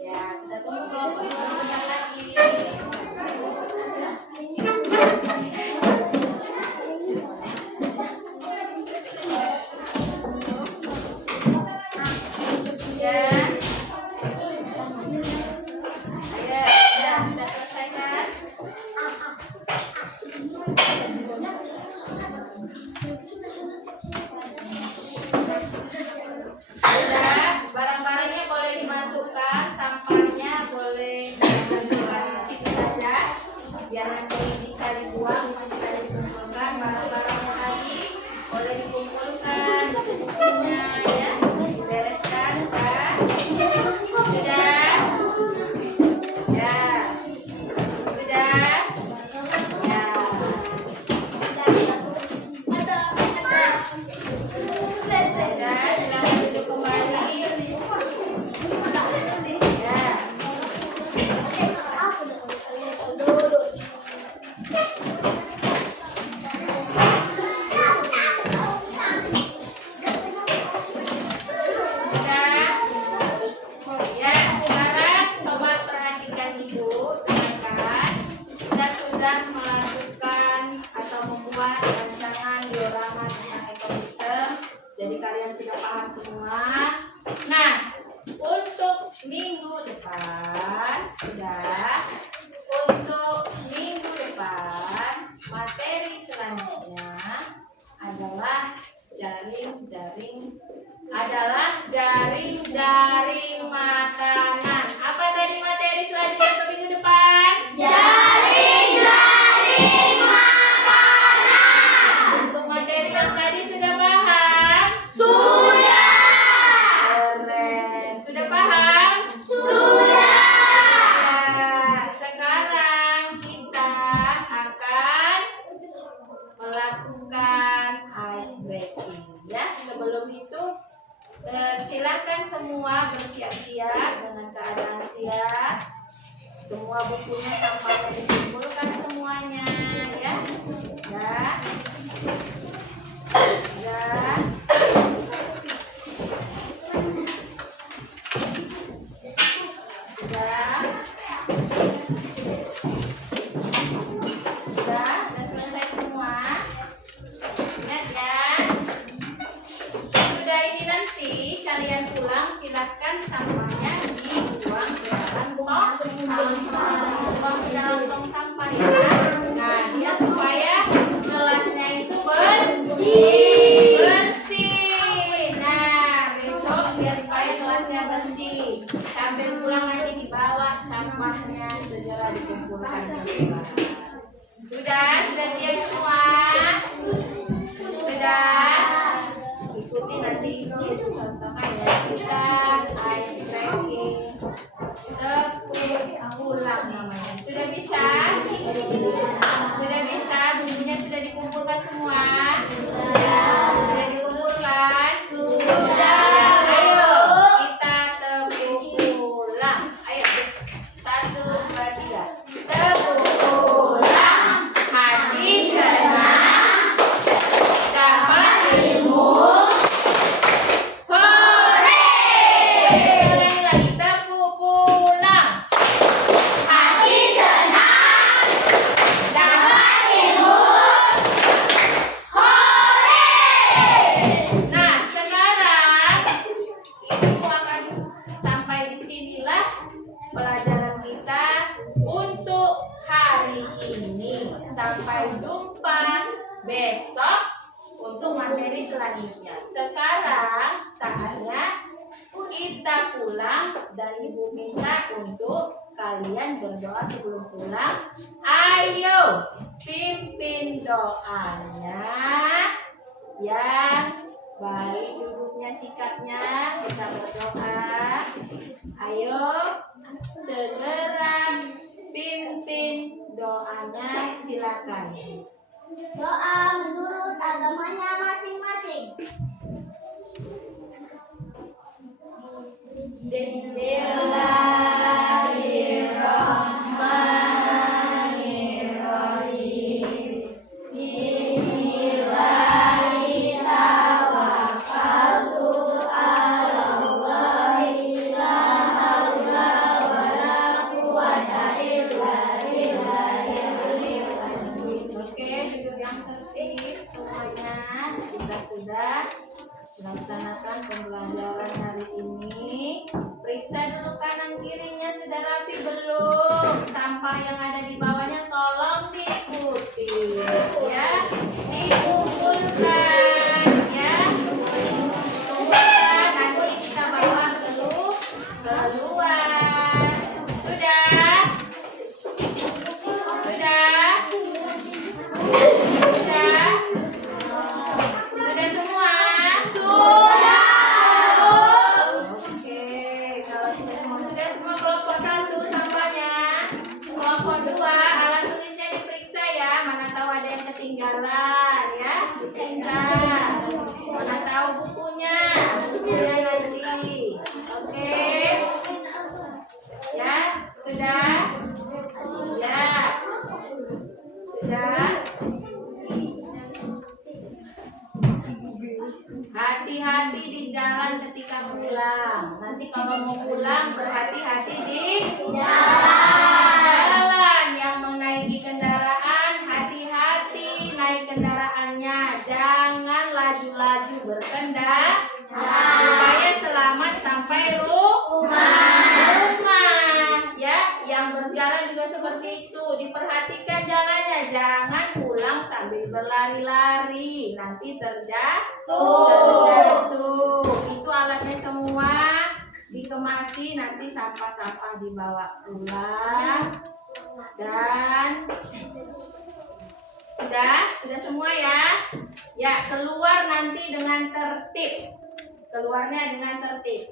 Ya, kita tunggu kelompok 2 sebentar lagi. Ya. Ayo, sudah selesai kan? Sudah, barang-barangnya boleh dimasukkan, sampahnya boleh dimasukkan di situ saja, biar nanti bisa dibuang, bisa dikumpulkan. Barang-barangnya tadi boleh dikumpulkan, bukunya ya, dibereskan kan? Sudah, ya, sudah, ya. Sudah, silakan duduk kembali. Ya. Sudah. Ya, sekarang coba perhatikan ibu, teman-teman. Kita sudah melakukan atau membuat rancangan diorama tentang ekosistem. Jadi kalian sudah paham semua. Nah, untuk minggu depan materi selanjutnya adalah jaring-jaring makanan. Apa tadi materi selanjutnya untuk minggu depan? Jaring-jaring makanan. Untuk materi yang tadi sudah paham? Sudah. Keren. Sudah paham? Sudah. Ya, sekarang kita akan melakukan kalau gitu silakan semua bersiap-siap dengan keadaan siap. Semua bukunya sampahnya dikumpulkan semuanya ya. Ya. Ya. Sudah selesai semua. Ingat ya. Sesudah ini nanti kalian pulang silakan sampahnya dibuang ke dalam tong sampah ya. Nah, biar supaya kelasnya itu bersih. Nah, besok biar supaya kelasnya bersih. Sampai pulang nanti dibawa sampahnya segera dikumpulkan ke kelas. Sudah siap semua? Sudah. Ikuti nanti contohnya ya. Kita ice breaking tepuk pulang namanya. Sudah bisa? Sudah bisa? Bumbunya sudah dikumpulkan semua? Sudah dikumpulkan? Sudah. Ayo kita tepuk pulang. Ayo 1, 2, 3. Tepuk pulang. Hati senang dapat ilmu. Hore! Ulangi lagi. Tepuk pulang. Hati senang dapat ilmu. Hore! Nah, sekarang itu akan sampai di sinilah pelajaran kita untuk hari ini. Sampai jumpa besok untuk materi selanjutnya. Sekarang saatnya kita pulang dan Ibu minta untuk kalian berdoa sebelum pulang. Ayo pimpin doanya yang baik, duduknya, sikapnya. Kita berdoa. Ayo segera pimpin doanya, silakan. Doa menurut agamanya masing-masing. Bismillahirrahmanirrahim. Bismillahirrahmanirrahim. Oke, duduk yang tertib semuanya. Kita sudah melaksanakan pembelajaran hari ini. Periksa dulu kanan kirinya sudah rapi belum? Sampah yang ada di bawahnya tolong diikuti ya. Dikumpulkan ya. Kumpulkan, nanti kita bawa keluar. Sudah? Sudah semua? Oke, kalau sudah semua kelompok 1 sampahnya. Kelompok 2 alat tulisnya diperiksa ya. Mana tahu ada yang ketinggalan ya. Diperiksa. Mana tahu bukunya nanti. Oke. Ya, sudah? Ya. Sudah? Hati-hati di jalan ketika pulang. Nanti kalau mau pulang berhati-hati di jalan. Yang menaiki kendaraan hati-hati naik kendaraannya. Jangan laju-laju berkendara supaya selamat sampai rumah. Ya, yang berjalan juga seperti itu. Diperhatikan jalannya. Jangan pulang sambil berlari-lari. Nanti terjatuh. Itu alatnya semua dikemasi, nanti sampah-sampah dibawa pulang. Dan sudah semua ya. Ya, keluar nanti dengan tertib. Keluarnya dengan tertib.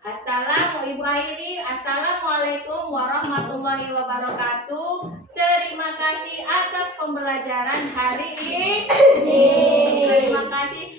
Assalamualaikum Ibu Airi. Assalamualaikum warahmatullahi wabarakatuh. Terima kasih atas pembelajaran hari ini. Terima kasih